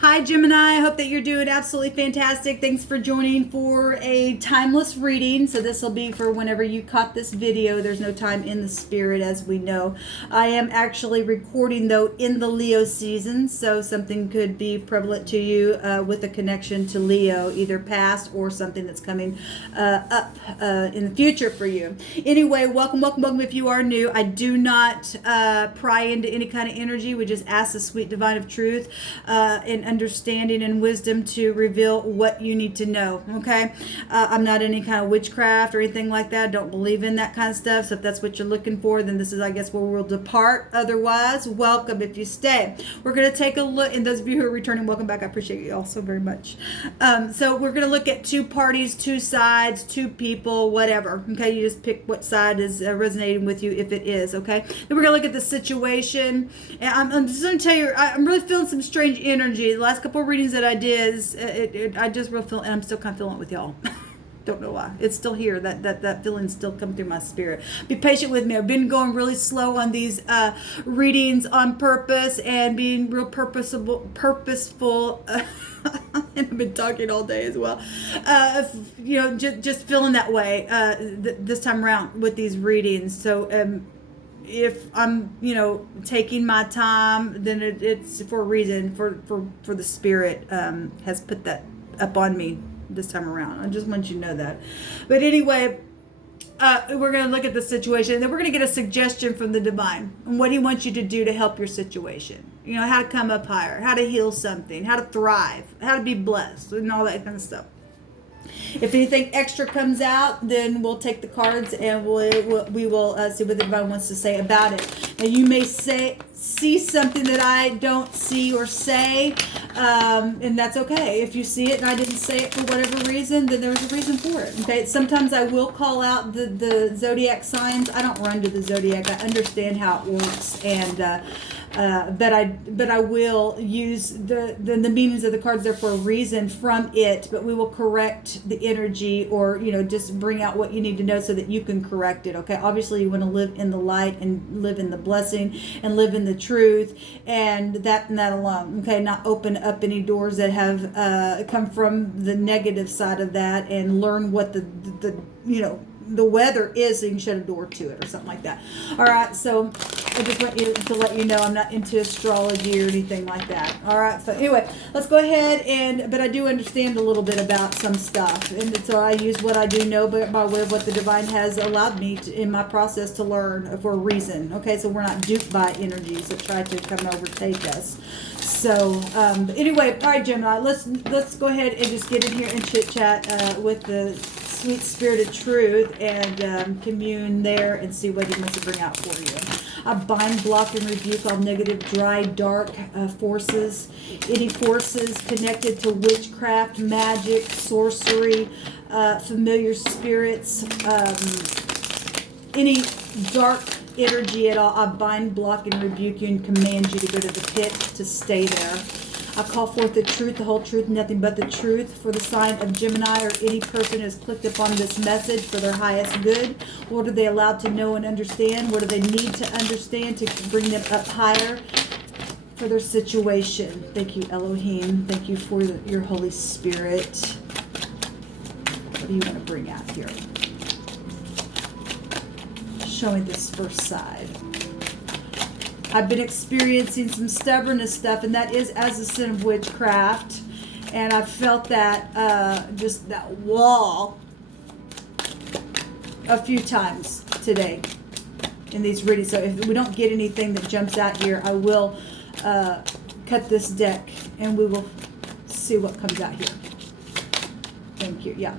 Hi Gemini, I hope that you're doing absolutely fantastic. Thanks for joining for a timeless reading. So this will be for whenever you caught this video. There's no time in the spirit, as we know. I am actually recording though in the Leo season, so something could be prevalent to you with a connection to Leo, either past or something that's coming up in the future for you. Anyway, welcome if you are new. I do not pry into any kind of energy. We just ask the sweet divine of truth and understanding and wisdom to reveal what you need to know. Okay, I'm not any kind of witchcraft or anything like that. I don't believe in that kind of stuff. So if that's what you're looking for, then this is, I guess, where we'll depart. Otherwise, welcome if you stay. We're going to take a look, and those of you who are returning, welcome back. I appreciate you all so very much. So we're going to look at two parties, two sides, two people, whatever. Okay, you just pick what side is resonating with you, if it is. Okay, then we're going to look at the situation, and I'm just going to tell you, I'm really feeling some strange energy. The last couple of readings that I did, I just really feel, and I'm still kind of feeling it with y'all. Don't know why. It's still here. That feeling's still coming through my spirit. Be patient with me. I've been going really slow on these readings on purpose and being real purposeful. And I've been talking all day as well. Just feeling that way this time around with these readings. So if I'm, taking my time, then it's for a reason. For the spirit has put that up on me this time around. I just want you to know that. But anyway, we're going to look at the situation, and then we're going to get a suggestion from the divine and what he wants you to do to help your situation. How to come up higher, how to heal something, how to thrive, how to be blessed, and all that kind of stuff. If anything extra comes out, then we'll take the cards and we will see what the divine wants to say about it. Now, you may see something that I don't see or say, and that's okay. If you see it and I didn't say it for whatever reason, then there's a reason for it. Okay. Sometimes I will call out the zodiac signs. I don't run to the zodiac. I understand how it works, and but I will use the meanings of the cards there for a reason from it, but we will correct the energy, or just bring out what you need to know so that you can correct it. Okay, obviously you want to live in the light and live in the blessing and live in the truth, and that alone. Okay, not open up any doors that have come from the negative side of that, and learn what the weather is, so you can shut a door to it or something like that. All right, so I just want you to let you know I'm not into astrology or anything like that. All right, so anyway, let's go ahead but I do understand a little bit about some stuff, and so I use what I do know by way of what the divine has allowed me in my process to learn for a reason. Okay, so we're not duped by energies that try to come overtake us. So anyway, all right, Gemini, let's go ahead and just get in here and chit chat with the sweet spirit of truth and commune there and see what he wants to bring out for you. I bind, block, and rebuke all negative, dry, dark forces, any forces connected to witchcraft, magic, sorcery, familiar spirits, any dark energy at all. I bind, block, and rebuke you and command you to go to the pit, to stay there. I call forth the truth, the whole truth, nothing but the truth for the sign of Gemini, or any person who has clicked upon this message for their highest good. What are they allowed to know and understand? What do they need to understand to bring them up higher for their situation? Thank you, Elohim. Thank you for your Holy Spirit. What do you want to bring out here? Showing this first side. I've been experiencing some stubbornness stuff, and that is as a sin of witchcraft. And I've felt that, just that wall a few times today in these readings. So if we don't get anything that jumps out here, I will cut this deck and we will see what comes out here. Thank you. Yeah.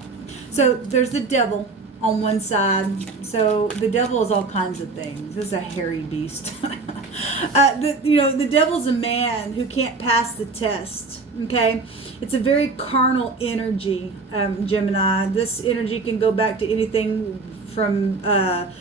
So there's the devil on one side. So the devil is all kinds of things. This is a hairy beast. The devil's a man who can't pass the test. Okay, it's a very carnal energy, Gemini. This energy can go back to anything from the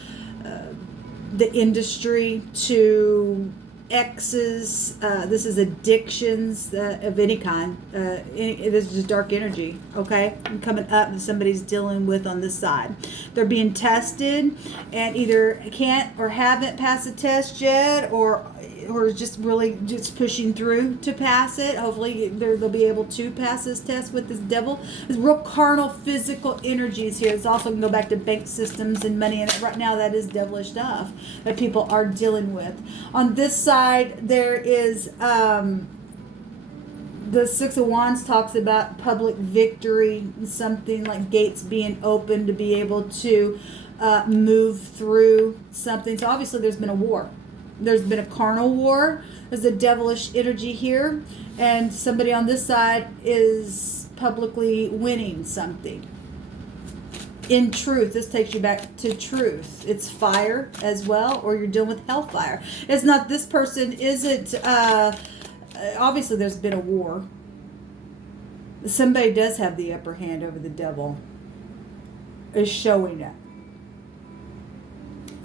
industry to exes. This is addictions of any kind. It is just dark energy, okay? And coming up that somebody's dealing with on this side. They're being tested and either can't or haven't passed the test yet, or just really just pushing through to pass it. Hopefully they'll be able to pass this test with this devil. There's real carnal, physical energies here. It's also can go back to bank systems and money, and right now that is devilish stuff that people are dealing with. On this side, there is the Six of Wands talks about public victory, something like gates being open to be able to move through something. So obviously there's been a war. There's been a carnal war. There's a devilish energy here. And somebody on this side is publicly winning something. In truth, this takes you back to truth. It's fire as well, or you're dealing with hellfire. It's not this person isn't, obviously there's been a war. Somebody does have the upper hand over the devil. Is showing it.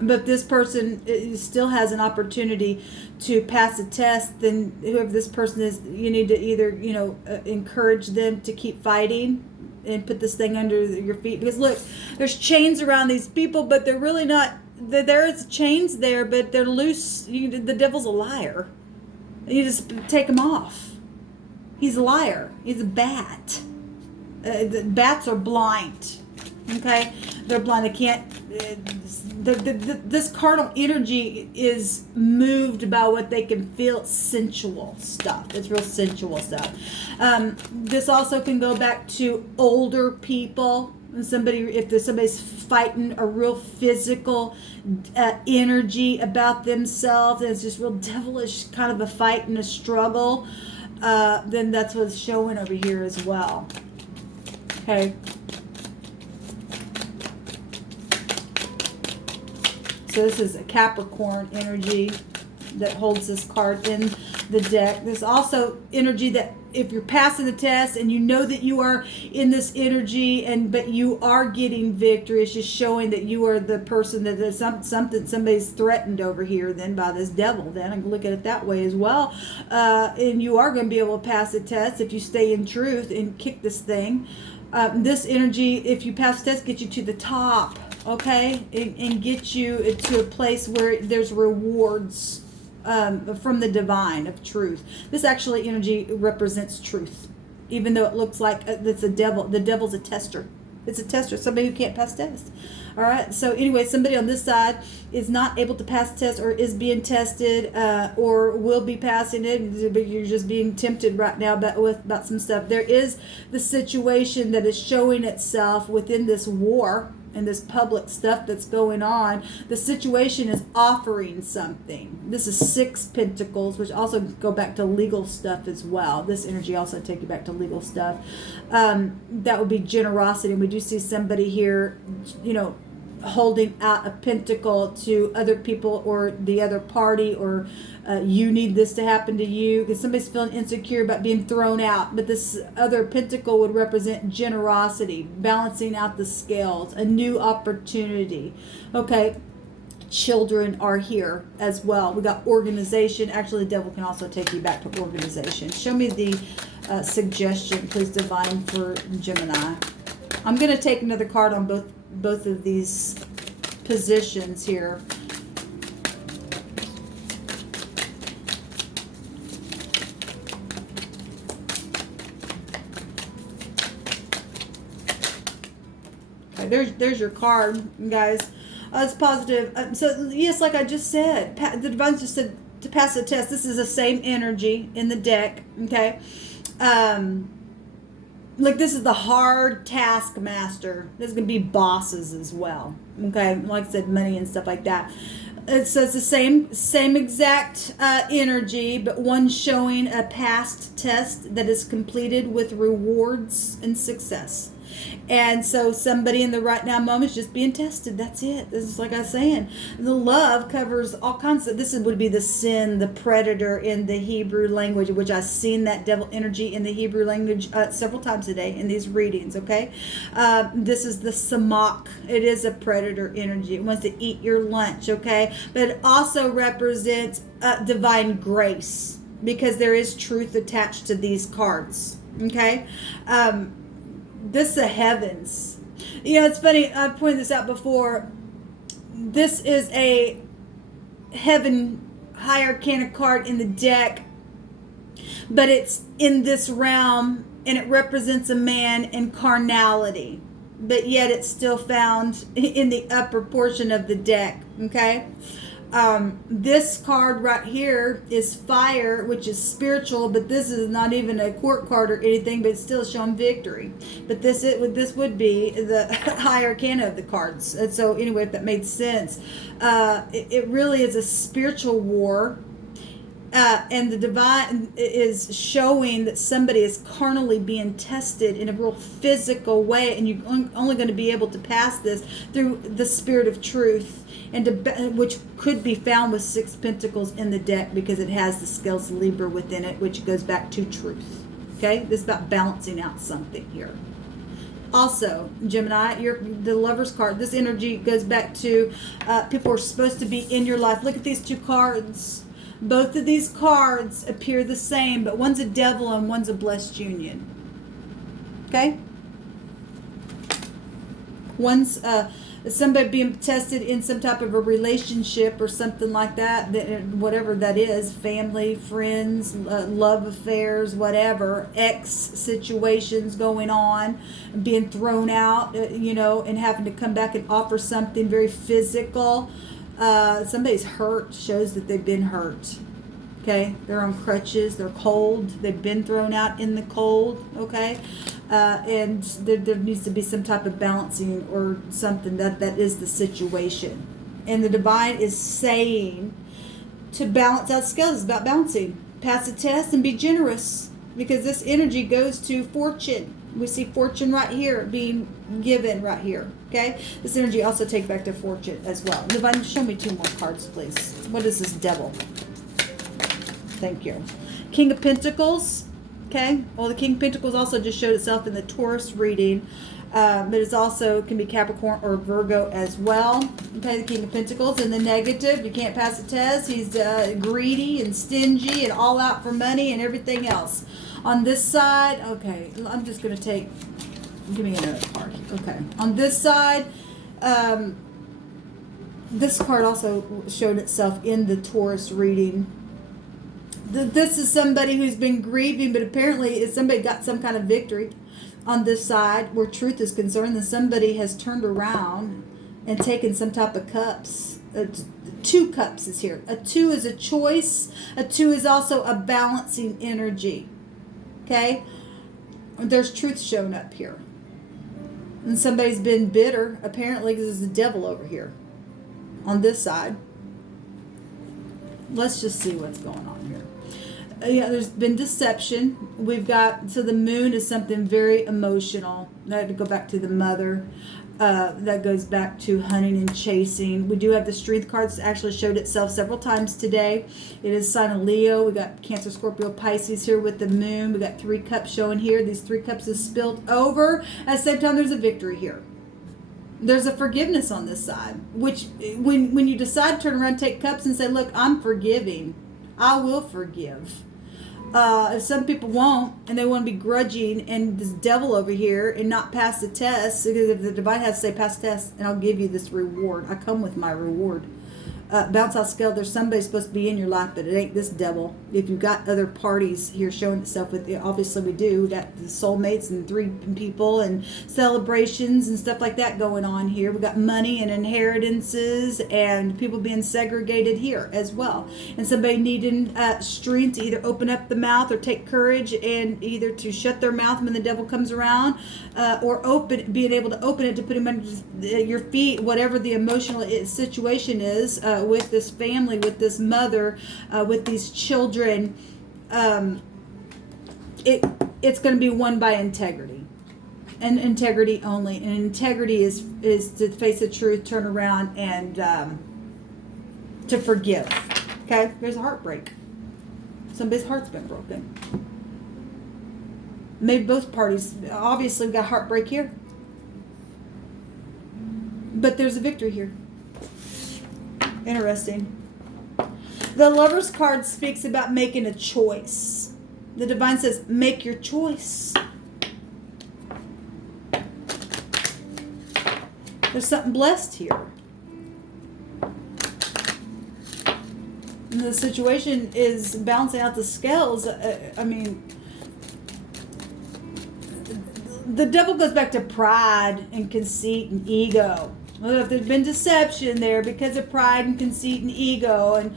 But this person still has an opportunity to pass a test. Then whoever this person is, you need to either, encourage them to keep fighting and put this thing under your feet. Because look, there's chains around these people, but they're really not. There is chains there, but they're loose. The devil's a liar. You just take him off. He's a liar. He's a bat. The bats are blind. Okay, they're blind. They can't. This carnal energy is moved by what they can feel. Sensual stuff. It's real sensual stuff. This also can go back to older people. If somebody's fighting a real physical energy about themselves, and it's just real devilish kind of a fight and a struggle, then that's what's showing over here as well. Okay. So this is a Capricorn energy that holds this card in the deck. There's also energy that if you're passing the test and you know that you are in this energy, but you are getting victory, it's just showing that you are the person that is somebody's threatened over here then by this devil. Then I can look at it that way as well. And you are going to be able to pass the test if you stay in truth and kick this thing. This energy, if you pass the test, gets you to the top. Okay, and get you to a place where there's rewards from the divine of truth. This actually energy represents truth, even though it looks like it's a devil. The devil's a tester. It's a tester, somebody who can't pass tests. All right, so anyway, somebody on this side is not able to pass the test, or is being tested, or will be passing it, but you're just being tempted right now about some stuff. There is the situation that is showing itself within this war and this public stuff that's going on. The situation is offering something. This is 6 Pentacles, which also go back to legal stuff as well. This energy also take you back to legal stuff. That would be generosity. And we do see somebody here, holding out a pentacle to other people or the other party, or you need this to happen to you because somebody's feeling insecure about being thrown out. But this other pentacle would represent generosity, balancing out the scales, a new opportunity. Okay, children are here as well. We got organization. Actually, the devil can also take you back to organization. Show me the suggestion, please, divine, for Gemini. I'm going to take another card on both of these positions here. Okay, there's your card, guys. It's positive. So yes, like I just said, the divine just said to pass the test. This is the same energy in the deck. Okay. Like this is the hard taskmaster. There's going to be bosses as well. Okay, like I said, money and stuff like that. So it's the same exact energy, but one showing a past test that is completed with rewards and success. And so somebody in the right now moment is just being tested. That's it. This is like I was saying. The love covers all kinds of, would be the sin, the predator in the Hebrew language, which I've seen that devil energy in the Hebrew language several times today in these readings, okay? This is the samach. It is a predator energy. It wants to eat your lunch, okay? But it also represents divine grace, because there is truth attached to these cards, okay? This is the heavens. You know, it's funny, I pointed this out before. This is a heaven high arcana card in the deck, but it's in this realm, and it represents a man in carnality, but yet it's still found in the upper portion of the deck, okay? This card right here is fire, which is spiritual, but this is not even a court card or anything, but it's still showing victory. But this would be the high arcana of the cards. And so anyway, if that made sense, it really is a spiritual war. And the divine is showing that somebody is carnally being tested in a real physical way, and you're only going to be able to pass this through the spirit of truth, and which could be found with 6 pentacles in the deck, because it has the scales of Libra within it, which goes back to truth. Okay, this is about balancing out something here. Also, Gemini, the Lover's card. This energy goes back to people are supposed to be in your life. Look at these 2 cards. Both of these cards appear the same, but one's a devil and one's a blessed union. Okay? One's somebody being tested in some type of a relationship or something like that, whatever that is, family, friends, love affairs, whatever, ex situations going on, being thrown out, and having to come back and offer something very physical. Somebody's hurt, shows that they've been hurt. Okay, they're on crutches, they're cold, they've been thrown out in the cold. Okay, and there needs to be some type of balancing or something. That is the situation. And the divine is saying to balance out scales. It's about balancing. Pass the test and be generous, because this energy goes to fortune. We see fortune right here being given right here. Okay, this energy also takes back to fortune as well. Divine, show me 2 more cards, please. What is this devil? Thank you. King of Pentacles. Okay, well, the King of Pentacles also just showed itself in the Taurus reading, but it's also can be Capricorn or Virgo as well. Okay, the King of Pentacles in the negative. You can't pass the test. He's greedy and stingy and all out for money and everything else. On this side, okay, I'm just going to take, give me another card. Okay, on this side, this card also showed itself in the Taurus reading. This is somebody who's been grieving, but apparently somebody got some kind of victory on this side where truth is concerned. Then somebody has turned around and taken some type of cups. 2 cups is here. A 2 is a choice. A 2 is also a balancing energy. Okay? There's truth showing up here. And somebody's been bitter, apparently, because there's the devil over here on this side. Let's just see what's going on here. There's been deception. We've got, so the moon is something very emotional. I had to go back to the mother. That goes back to hunting and chasing. We do have the strength cards that actually showed itself several times today. It is sign of Leo. We got Cancer, Scorpio, Pisces here with the moon. We got 3 cups showing here. These 3 cups is spilled over. At the same time, there's a victory here. There's a forgiveness on this side, which when you decide to turn around, take cups and say, look, I'm forgiving. I will forgive. If some people won't, and they want to be grudging and this devil over here and not pass the test, because if the divine has to say pass the test and I'll give you this reward, I come with my reward. Bounce out scale, there's somebody supposed to be in your life, but it ain't this devil. If you've got other parties here showing itself with, obviously we do, we got the soulmates and 3 people and celebrations and stuff like that going on here. We got money and inheritances and people being segregated here as well. And somebody needing strength to either open up the mouth or take courage and either to shut their mouth when the devil comes around, or being able to open it to put him under your feet, whatever the emotional situation is. With this family, with this mother, with these children, it's going to be won by integrity. and integrity only. And integrity is to face the truth, turn around, and to forgive. Okay, there's a heartbreak. Somebody's heart's been broken. Maybe both parties. Obviously, we got heartbreak here, but there's a victory here. Interesting. The Lover's card speaks about making a choice. The Divine says, make your choice. There's something blessed here. And the situation is balancing out the scales. I mean, the devil goes back to pride and conceit and ego. Well, if there's been deception there because of pride and conceit and ego, and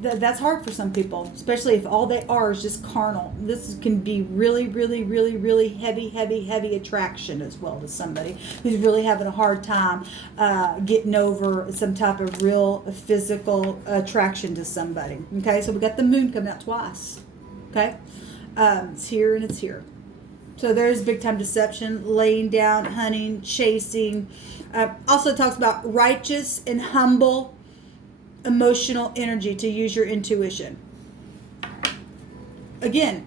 that's hard for some people, especially if all they are is just carnal. This can be really, really, really, really heavy attraction as well to somebody who's really having a hard time getting over some type of real physical attraction to somebody. Okay, so we got the moon coming out twice. Okay, it's here and it's here. So there's big time deception, laying down, hunting, chasing. Also talks about righteous and humble emotional energy to use your intuition. Again,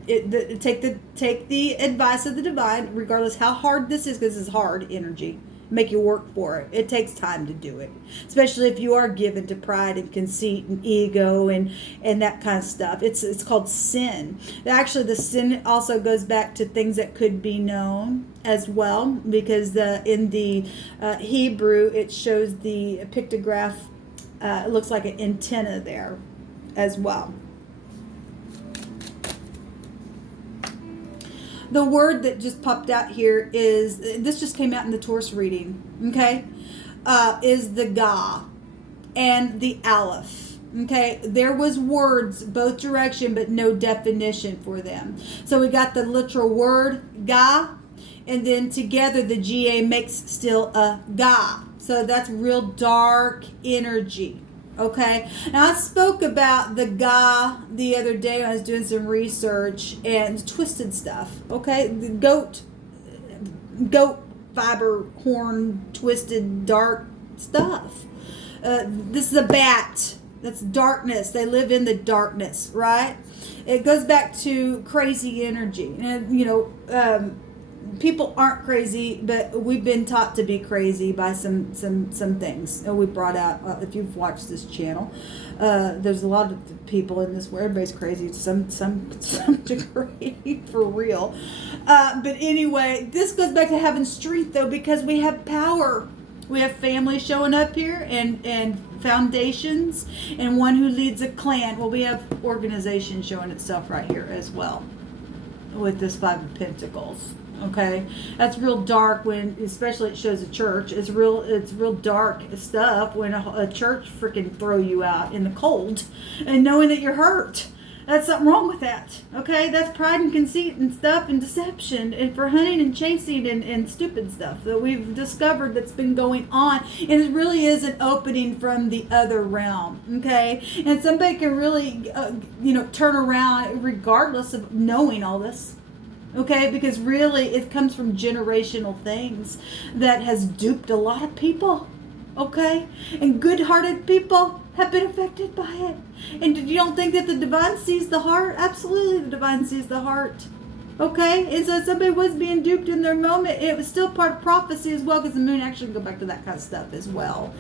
take the advice of the Divine, regardless how hard this is, because it's hard energy. Make you work for it. It takes time to do it, especially if you are given to pride and conceit and ego and that kind of stuff. It's called sin. Actually, the sin also goes back to things that could be known as well, because in the Hebrew it shows the pictograph. It looks like an antenna there as well. The word that just popped out here is, this just came out in the Taurus reading, okay, is the Ga and the Aleph. Okay, there was words both direction, but no definition for them. So we got the literal word Ga, and then together the GA makes still a Ga. So that's real dark energy. Okay, now I spoke about the Ga the other day when I was doing some research and twisted stuff. Okay, the goat fiber horn twisted dark stuff. This is a bat. That's darkness. They live in the darkness, right? It goes back to crazy energy, and people aren't crazy, but we've been taught to be crazy by some things. We brought out, if you've watched this channel, there's a lot of people in this where everybody's crazy to some degree, for real. But anyway, this goes back to having strength, though, because we have power. We have family showing up here, and foundations, and one who leads a clan. Well, we have organization showing itself right here as well with this Five of Pentacles. Okay, that's real dark when, especially it shows a church. It's real dark stuff when a church freaking throw you out in the cold and knowing that you're hurt. That's something wrong with that. Okay, that's pride and conceit and stuff and deception and for hunting and chasing and stupid stuff that we've discovered that's been going on. And it really is an opening from the other realm. Okay, and somebody can really, turn around regardless of knowing all this. Okay, because really it comes from generational things that has duped a lot of people. Okay, and good-hearted people have been affected by it. And you don't think that the Divine sees the heart? Absolutely, the Divine sees the heart. Okay, and so somebody was being duped in their moment. It was still part of prophecy as well, because the moon actually go back to that kind of stuff as well.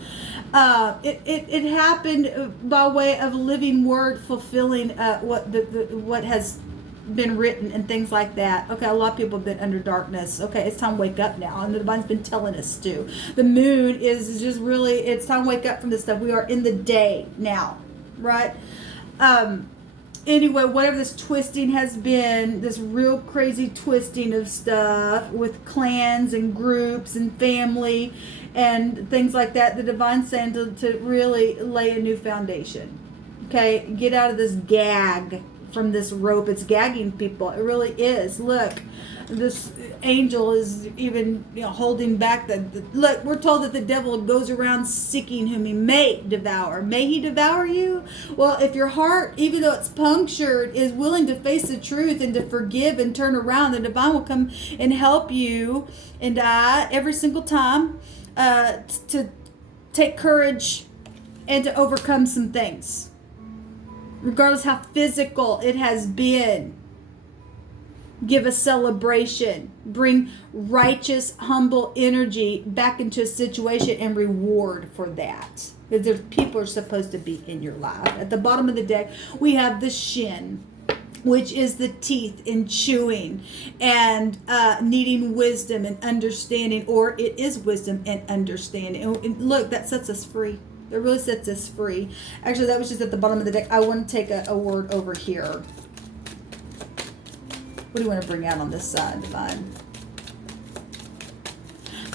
It happened by way of living word fulfilling what has been written and things like that. Okay, a lot of people have been under darkness. Okay, it's time to wake up now, and the Divine's been telling us to. The moon is just really, it's time to wake up from this stuff. We are in the day now, right? Anyway, whatever this twisting has been, this real crazy twisting of stuff with clans and groups and family and things like that, the Divine's saying to really lay a new foundation. Okay, get out of this gag from this rope. It's gagging people. It really is. Look, this angel is even holding back look, we're told that the devil goes around seeking whom he may devour. May he devour you? Well, if your heart, even though it's punctured, is willing to face the truth and to forgive and turn around, the divine will come and help you and I every single time to take courage and to overcome some things, regardless how physical it has been. Give a celebration. Bring righteous, humble energy back into a situation and reward for that. Because there's people are supposed to be in your life. At the bottom of the deck, we have the shin, which is the teeth in chewing and needing wisdom and understanding, or it is wisdom and understanding. And look, that sets us free. It really sets us free. Actually, that was just at the bottom of the deck. I want to take a word over here. What do you want to bring out on this side, Divine?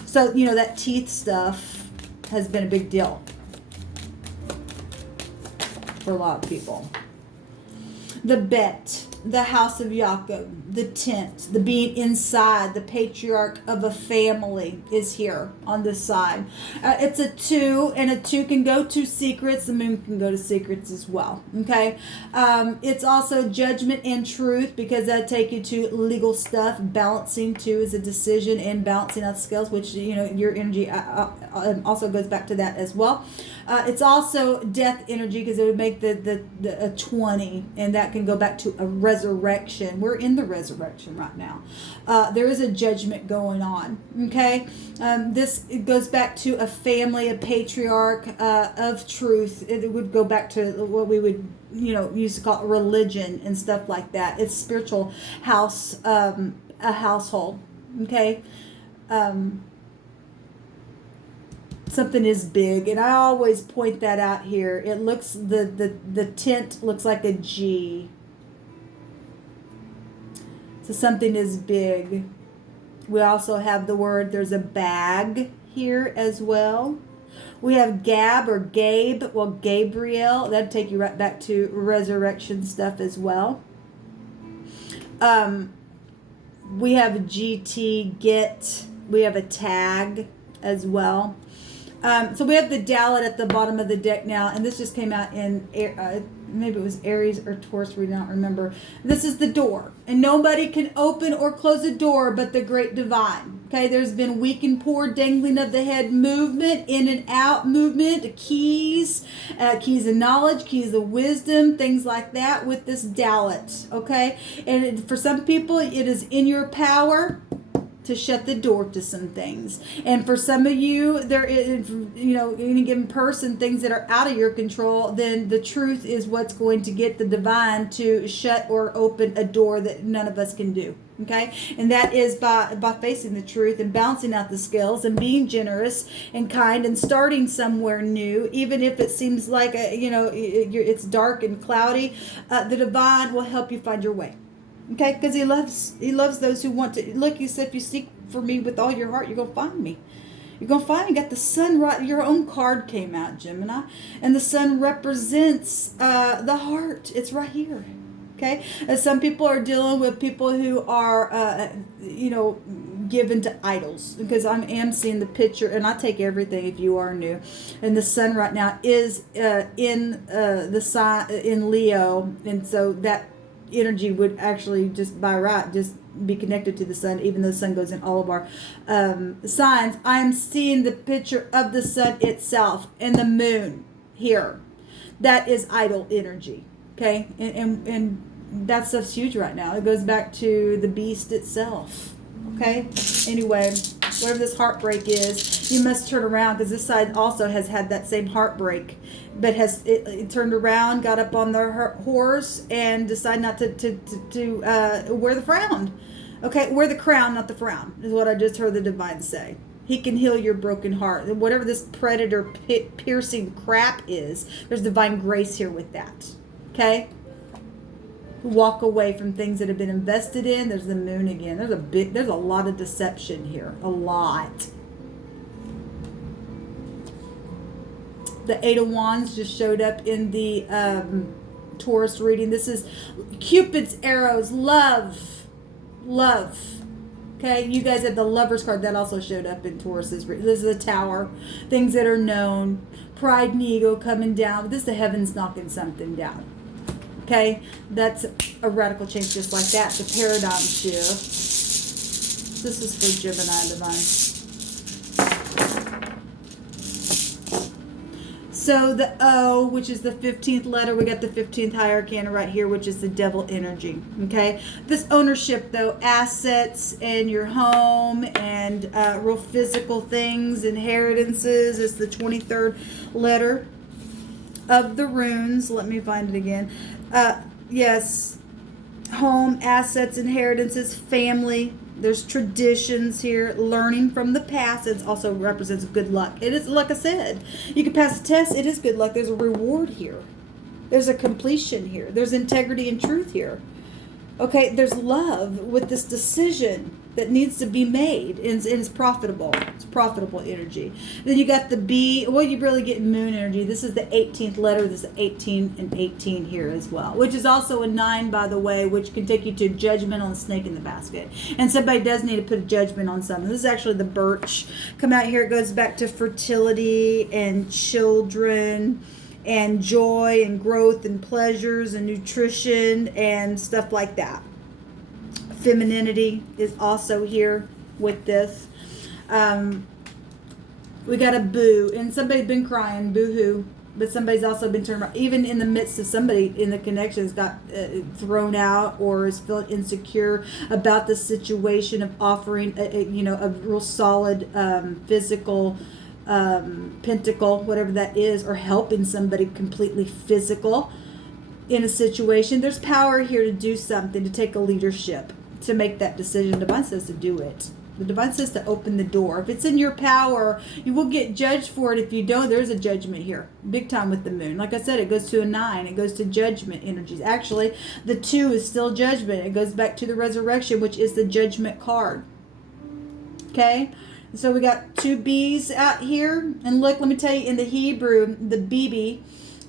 So, that teeth stuff has been a big deal for a lot of people. The bet, the house of Yaakov, the tent, the being inside, the patriarch of a family is here on this side. It's a 2, and a 2 can go to secrets. The moon can go to secrets as well. Okay. It's also judgment and truth, because that take you to legal stuff. Balancing 2 is a decision, and balancing out scales, which your energy also goes back to that as well. It's also death energy, because it would make the a 20, and that can go back to a resurrection. We're in the resurrection right now. There is a judgment going on. Okay, it goes back to a family, a patriarch of truth. It would go back to what we would used to call religion and stuff like that. It's spiritual house, a household. Okay. Something is big, and I always point that out here. It looks, the tent looks like a G. So something is big. We also have the word, there's a bag here as well. We have Gab or Gabe, well, Gabriel. That'd take you right back to resurrection stuff as well. We have a GT, get. We have a tag as well. So we have the Dalet at the bottom of the deck now, and this just came out in maybe it was Aries or Taurus, we don't remember. This is the door, and nobody can open or close a door but the great divine. Okay, there's been weak and poor, dangling of the head movement, in and out movement, keys of knowledge, keys of wisdom, things like that with this Dalet. Okay, and for some people, it is in your power to shut the door to some things. And for some of you, there is, any given person, things that are out of your control, then the truth is what's going to get the divine to shut or open a door that none of us can do. Okay, and that is by facing the truth and balancing out the scales and being generous and kind and starting somewhere new, even if it seems like it's dark and cloudy. The divine will help you find your way. Okay, because he loves those who want to. Look, he said, if you seek for me with all your heart, you're going to find me. You're going to find me. Got the sun right. Your own card came out, Gemini. And the sun represents the heart. It's right here. Okay. Some people are dealing with people who are, given to idols. Because I am seeing the picture, and I take everything if you are new. And the sun right now is in the sign in Leo. And so that energy would actually just by right just be connected to the sun, even though the sun goes in all of our signs. I am seeing the picture of the sun itself and the moon here. That is idol energy. Okay, and that stuff's huge right now. It goes back to the beast itself. Okay, anyway, whatever this heartbreak is, you must turn around, because this side also has had that same heartbreak, but has it turned around, got up on their horse, and decided not to wear the frown. Okay, wear the crown, not the frown, is what I just heard the divine say. He can heal your broken heart. Whatever this predator piercing crap is, there's divine grace here with that. Okay? Walk away from things that have been invested in. There's the moon again. There's a lot of deception here. A lot. The 8 of Wands just showed up in the Taurus reading. This is Cupid's arrows, love, love. Okay, you guys have the Lover's card that also showed up in Taurus's reading. This is a Tower, things that are known, pride and ego coming down. This is the heavens knocking something down. Okay, that's a radical change just like that. The paradigm shift. This is for Gemini Divine. So the O, which is the 15th letter, we got the 15th high arcana right here, which is the devil energy. Okay, this ownership though, assets and your home and real physical things, inheritances, is the 23rd letter of the runes. Let me find it again. Yes, home, assets, inheritances, family. There's traditions here, learning from the past. It also represents good luck. It is, like I said, you can pass a test. It is good luck. There's a reward here. There's a completion here. There's integrity and truth here. Okay, there's love with this decision that needs to be made, and it's profitable. It's profitable energy. Then you got the B. Well, you really get moon energy. This is the 18th letter. This is 18 and 18 here as well, which is also a 9, by the way, which can take you to judgment on the snake in the basket. And somebody does need to put a judgment on something. This is actually the birch. Come out here. It goes back to fertility and children and joy and growth and pleasures and nutrition and stuff like that. Femininity is also here with this. We got a boo, and somebody's been crying, boo-hoo, but somebody's also been turned around. Even in the midst of somebody in the connections got thrown out or is feeling insecure about the situation of offering a real solid physical pentacle, whatever that is, or helping somebody completely physical in a situation. There's power here to do something, to take a leadership, to make that decision. The divine says to do it. The divine says to open the door. If it's in your power, you will get judged for it. If you don't, there's a judgment here. Big time with the moon. Like I said, it goes to a 9. It goes to judgment energies. Actually, the 2 is still judgment. It goes back to the resurrection, which is the judgment card. Okay? So we got 2 B's out here. And look, let me tell you, in the Hebrew, the BB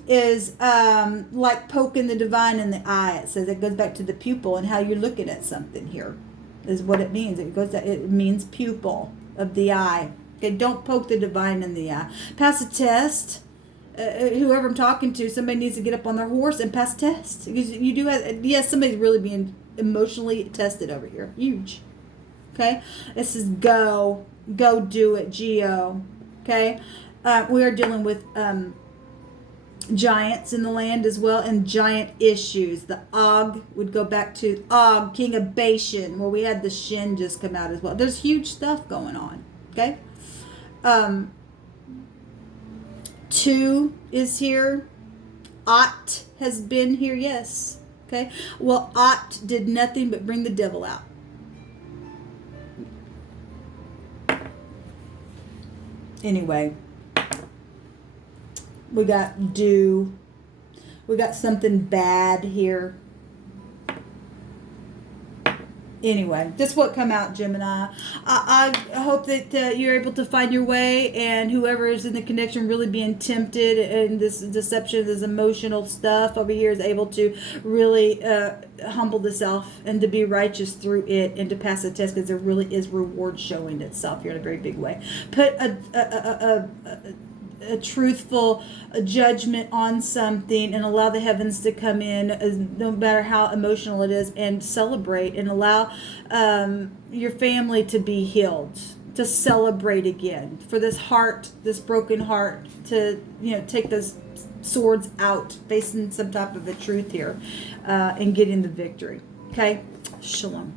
is like poking the divine in the eye. It says it goes back to the pupil and how you're looking at something here is what it means. It means pupil of the eye. Okay, don't poke the divine in the eye. Pass a test. Whoever I'm talking to, somebody needs to get up on their horse and pass a test. Because you do have, yes, somebody's really being emotionally tested over here. Huge. Okay, this is go do it, G-O. Okay, we are dealing with giants in the land as well, and giant issues. The Og would go back to Og, king of Bashan, where we had the Shin just come out as well. There's huge stuff going on. Okay, 2 is here. Ot has been here. Yes. Okay, well, Ot did nothing but bring the devil out. Anyway, we got do. We got something bad here. Anyway, just what come out, Gemini. I hope that you're able to find your way, and whoever is in the connection really being tempted, and this deception, this emotional stuff over here is able to really humble the self and to be righteous through it and to pass the test, because there really is reward showing itself here in a very big way. Put a truthful judgment on something and allow the heavens to come in, no matter how emotional it is, and celebrate and allow your family to be healed, to celebrate again, for this heart, this broken heart, to take those swords out, facing some type of a truth here, and getting the victory. Okay, shalom.